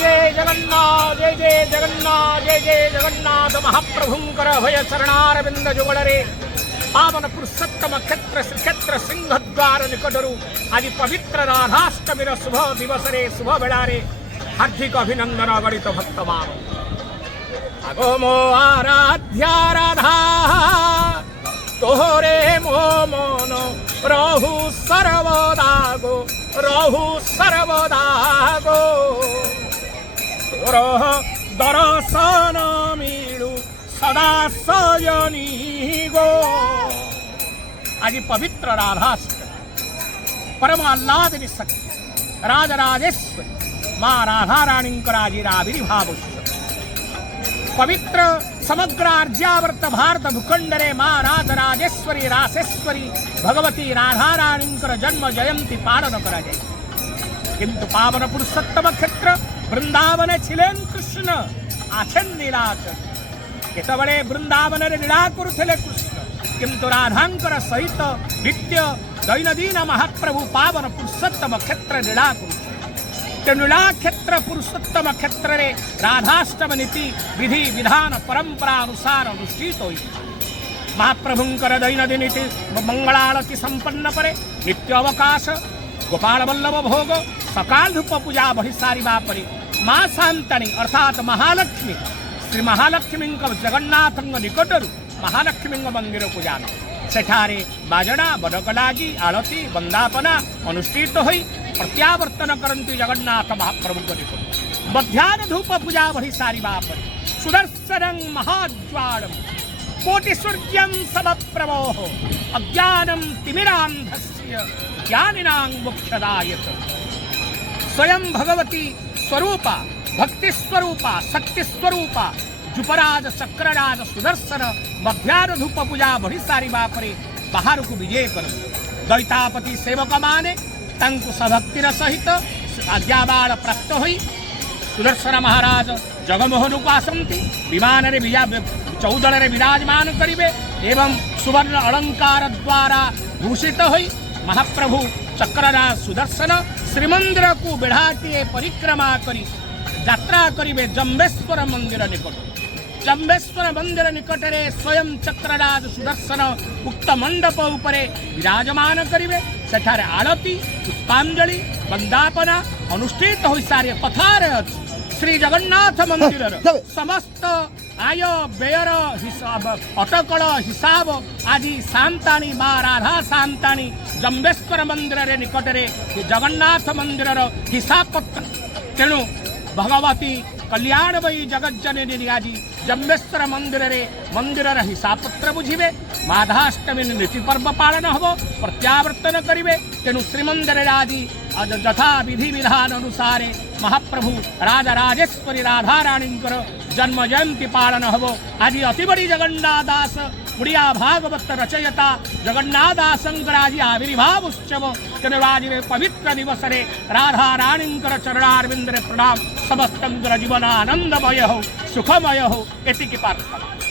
जय जगन्नाथ जय जय जगन्नाथ जय जय जगन्नाथ महाप्रभुंकर भय चरणारविंद जुगलरे पावन पुरुषोत्तम क्षेत्र श्रीक्षेत्र सिंहद्वार निकटरू आज पवित्र राधाष्टमी शुभ दिवस शुभ बेलारे हार्दिक अभिनंदन गणित भक्तमान आगो मो आराध्या राधा तोहरे मो मन रहु सर्वदा गो रहु सर्वदा गो तोर दर्शन मिलू सदा सजनी गो आज पवित्र राधाष्टमी परम आह्लादिनी शक्ति राजराजेश्वरी माँ राधा रानी आज आविर्भाव पवित्र समग्र आर्यावर्त भारत भूखंडरे माँ राजराजेश्वरी रासेश्वरी भगवती राधा रानी जन्म जयंती पालन करा जाए किंतु पावन पुरुषोत्तम क्षेत्र वृंदावन छिलेन कृष्ण आछेन नीलाचल केतबळे वृंदावन रे लीला करुथिले कृष्ण किंतु राधांकर सहित नित्य दैनंदिन महाप्रभु पावन पुरुषोत्तम क्षेत्र लीला करुथिले लीला क्षेत्र पुरुषोत्तम क्षेत्र रे राधाष्टम नीति विधि विधान परंपरा अनुसार अनुष्ठित होई महाप्रभुंकर दैनंदिन नीति मंगलारती संपन्न करे नित्य अवकाश गोपाल वल्लभ भोग सकाल धूप पूजा बढ़ी सारिबा परे माँ शांताणी अर्थात महालक्ष्मी श्री महालक्ष्मी जगन्नाथ निकटरू महालक्ष्मी मंदिर को जाना सेठारे बाजड़ा बडकलागी आलती वंदापना अनुष्ठित होई प्रत्यावर्तन करती जगन्नाथ महाप्रभु को निकट मध्याह्न धूप पूजा बढ़ी सारिबा परे सुदर्शनं महाज्वालम कोटि सूर्यं समप्रभोः अज्ञानं तिमिरान्धस्य ज्ञानिनां मोक्षदायक स्वयं भगवती स्वरूपा भक्ति स्वरूपा शक्ति स्वरूपा जुपराज चक्रराज सुदर्शन मध्याह्न धूप पूजा बढ़ी सारिबा परे बाहर को विजय कर दैतापति सेवक माने तांकु सभक्तिर सहित आज्ञाबाण प्राप्त होई सुदर्शन महाराज जगमोहन को आसंती विमान रे चौदल रे विराजमान करिवे एवं सुवर्ण अलंकार द्वारा भूषित होई महाप्रभु चक्रराज सुदर्शन श्रीमंदिर को बेढ़ाटिए परिक्रमा करी यात्रा करिवे जम्बेश्वर मंदिर निकट जम्बेश्वर मंदिर निकटरे स्वयं चक्रराज सुदर्शन उक्त मंडप उपरे विराजमान करिवे सेठारे आरती पुष्पांजलि वंदापना अनुष्ठित होई सारे कथारे अछि श्री जगन्नाथ मंदिर समस्त आय व्ययर हिसाब अटकल हिसाब आज शांताणी माँ राधा शांताणी जम्बेश्वर मंदिर रे निकटरे जगन्नाथ मंदिर हिसाब पत्र तेणु भगवती कल्याणमयी जगज्जननी आज जम्बेश्वर मंदिर हिसाब पत्र बुझे माधाष्टमी नीति पर्व पालन हम प्रत्यावर्तन करेंगे तेणु श्रीमंदिर आज यथा विधि विधान अनुसार महाप्रभु राजराजेश्वरी राधा रानी जन्म जयंती पालन हम आज अति बड़ी जगन्नाथ दास उड़िया भागवत रचयता जगन्नाथ दासंकर आज आविर्भाव उत्सव तेणु आज पवित्र दिवस रे राधा रानी चरणारविंद प्रणाम समस्त जीवन आनंदमय हो सुखमय हो एति प्रार्थना।